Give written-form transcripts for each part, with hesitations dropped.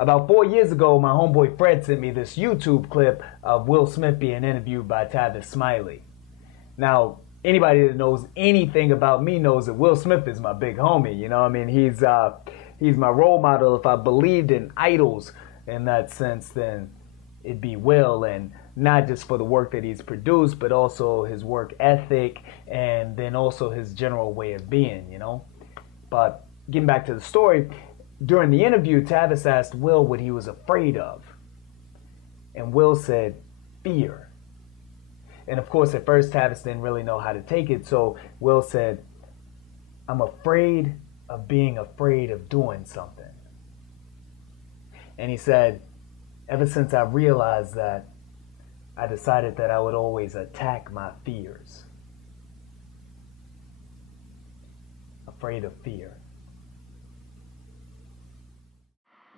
About 4 years ago, my homeboy Fred sent me this YouTube clip of Will Smith being interviewed by Tavis Smiley. Now, anybody that knows anything about me knows that Will Smith is my big homie. You know what I mean? He's my role model. If I believed in idols in that sense, then it'd be Will, and not just for the work that he's produced, but also his work ethic and then also his general way of being, you know? But getting back to the story, during the interview, Tavis asked Will what he was afraid of. And Will said, fear. And of course, at first, Tavis didn't really know how to take it. So Will said, I'm afraid of being afraid of doing something. And he said, ever since I realized that, I decided that I would always attack my fears. Afraid of fear.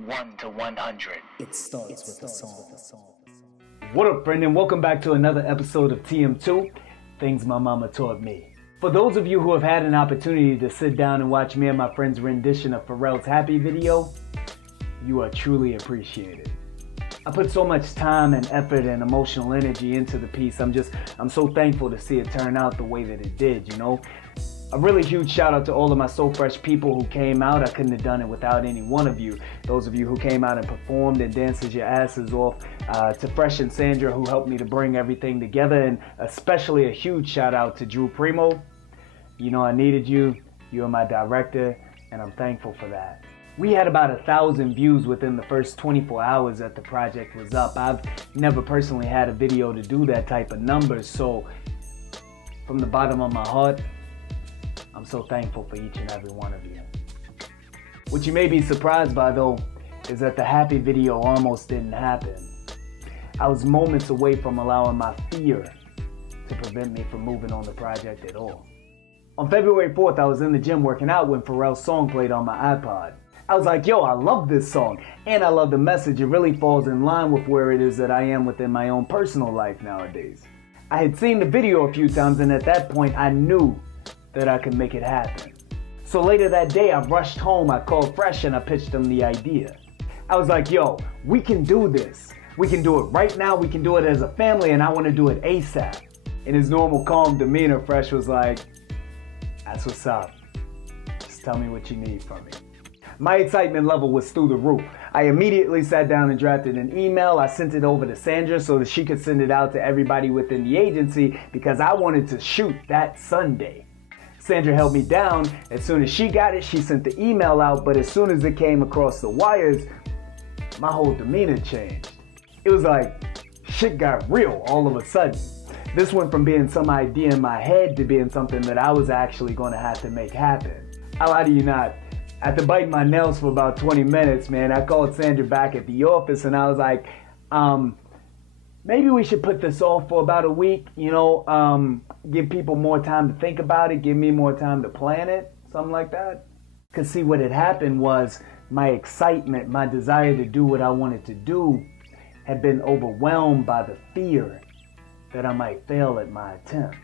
1 to 100. It starts with a song. What up, friend, and welcome back to another episode of TM2, Things My Mama Taught Me. For those of you who have had an opportunity to sit down and watch me and my friend's rendition of Pharrell's Happy video, you are truly appreciated. I put so much time and effort and emotional energy into the piece. I'm so thankful to see it turn out the way that it did, you know. A really huge shout out to all of my So Fresh people who came out. I couldn't have done it without any one of you. Those of you who came out and performed and danced your asses off. To Fresh and Sandra who helped me to bring everything together. And especially a huge shout out to Drew Primo. You know I needed you. You are my director and I'm thankful for that. We had about 1,000 views within the first 24 hours that the project was up. I've never personally had a video to do that type of numbers. So from the bottom of my heart, I'm so thankful for each and every one of you. What you may be surprised by though, is that the Happy video almost didn't happen. I was moments away from allowing my fear to prevent me from moving on the project at all. On February 4th, I was in the gym working out when Pharrell's song played on my iPod. I was like, yo, I love this song, and I love the message. It really falls in line with where it is that I am within my own personal life nowadays. I had seen the video a few times, and at that point, I knew that I could make it happen. So later that day, I rushed home, I called Fresh, and I pitched him the idea. I was like, yo, we can do this. We can do it right now, we can do it as a family, and I want to do it ASAP. In his normal calm demeanor, Fresh was like, that's what's up. Just tell me what you need from me. My excitement level was through the roof. I immediately sat down and drafted an email. I sent it over to Sandra so that she could send it out to everybody within the agency because I wanted to shoot that Sunday. Sandra held me down. As soon as she got it, she sent the email out, but as soon as it came across the wires, my whole demeanor changed. It was like, shit got real all of a sudden. This went from being some idea in my head to being something that I was actually going to have to make happen. I lie to you not. After biting my nails for about 20 minutes, man, I called Sandra back at the office and I was like, maybe we should put this off for about a week, you know, give people more time to think about it, give me more time to plan it, something like that. Because see, what had happened was my excitement, my desire to do what I wanted to do had been overwhelmed by the fear that I might fail at my attempt.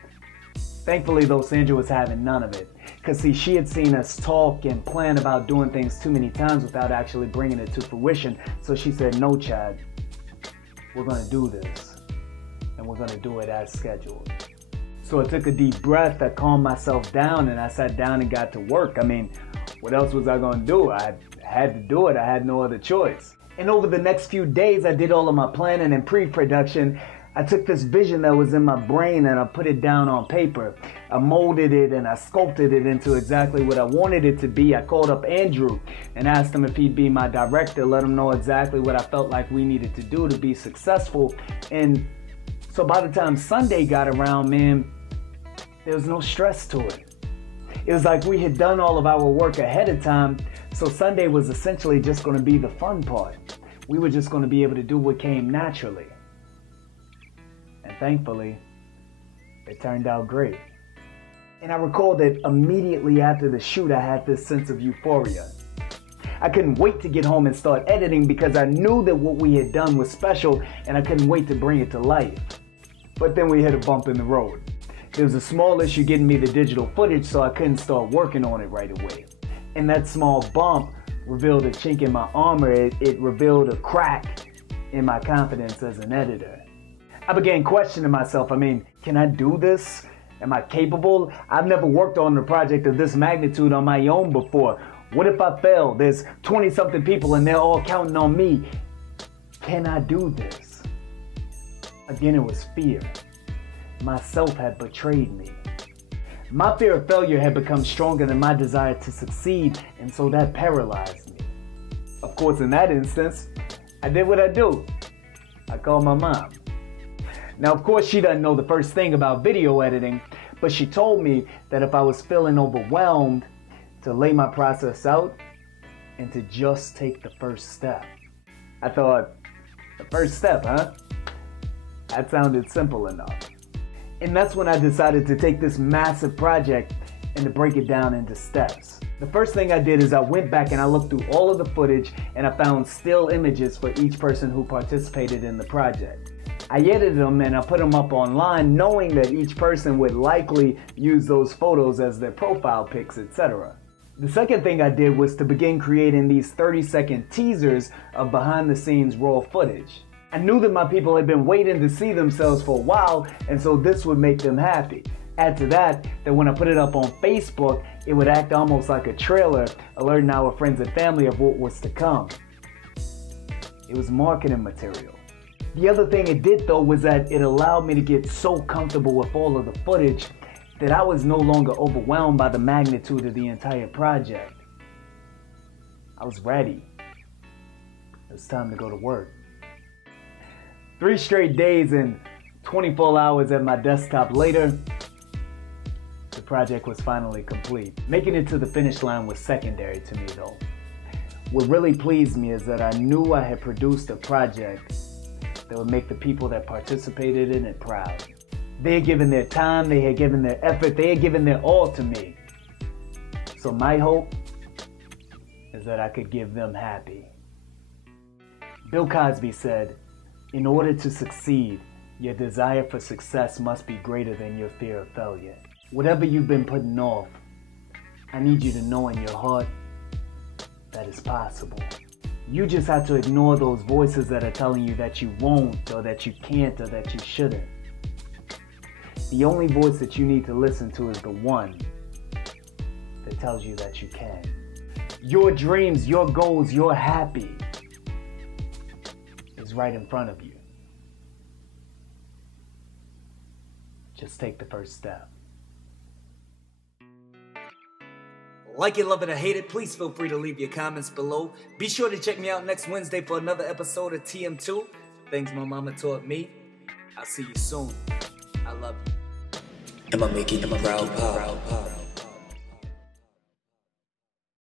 Thankfully though, Sandra was having none of it. Because see, she had seen us talk and plan about doing things too many times without actually bringing it to fruition. So she said, no, Chad, we're going to do this. And we're going to do it as scheduled. So I took a deep breath, I calmed myself down, and I sat down and got to work. I mean, what else was I going to do? I had to do it. I had no other choice. And over the next few days, I did all of my planning and pre-production. I took this vision that was in my brain and I put it down on paper. I molded it and I sculpted it into exactly what I wanted it to be. I called up Andrew and asked him if he'd be my director, let him know exactly what I felt like we needed to do to be successful. And so by the time Sunday got around, man, there was no stress to it. It was like we had done all of our work ahead of time, so Sunday was essentially just going to be the fun part. We were just going to be able to do what came naturally. And thankfully, it turned out great. And I recall that immediately after the shoot, I had this sense of euphoria. I couldn't wait to get home and start editing because I knew that what we had done was special and I couldn't wait to bring it to life. But then we hit a bump in the road. There was a small issue getting me the digital footage, so I couldn't start working on it right away. And that small bump revealed a chink in my armor. It revealed a crack in my confidence as an editor. I began questioning myself. I mean, can I do this? Am I capable? I've never worked on a project of this magnitude on my own before. What if I fail? There's 20-something people and they're all counting on me. Can I do this? Again, it was fear. Myself had betrayed me. My fear of failure had become stronger than my desire to succeed, and so that paralyzed me. Of course, in that instance, I did what I do. I called my mom. Now, of course, she doesn't know the first thing about video editing, but she told me that if I was feeling overwhelmed, to lay my process out and to just take the first step. I thought, the first step, huh? That sounded simple enough. And that's when I decided to take this massive project and to break it down into steps. The first thing I did is I went back and I looked through all of the footage and I found still images for each person who participated in the project. I edited them and I put them up online knowing that each person would likely use those photos as their profile pics, etc. The second thing I did was to begin creating these 30-second teasers of behind-the-scenes raw footage. I knew that my people had been waiting to see themselves for a while, and so this would make them happy. Add to that when I put it up on Facebook, it would act almost like a trailer, alerting our friends and family of what was to come. It was marketing material. The other thing it did though was that it allowed me to get so comfortable with all of the footage that I was no longer overwhelmed by the magnitude of the entire project. I was ready. It was time to go to work. 3 straight days and 24 hours at my desktop later, the project was finally complete. Making it to the finish line was secondary to me though. What really pleased me is that I knew I had produced a project that would make the people that participated in it proud. They had given their time, they had given their effort, they had given their all to me. So my hope is that I could give them happy. Bill Cosby said, "In order to succeed, your desire for success must be greater than your fear of failure." Whatever you've been putting off, I need you to know in your heart that it's possible. You just have to ignore those voices that are telling you that you won't, or that you can't, or that you shouldn't. The only voice that you need to listen to is the one that tells you that you can. Your dreams, your goals, your happy is right in front of you. Just take the first step. Like it, love it, or hate it, please feel free to leave your comments below. Be sure to check me out next Wednesday for another episode of TM2. Things my mama taught me. I'll see you soon. I love you. Am I making you proud, pop?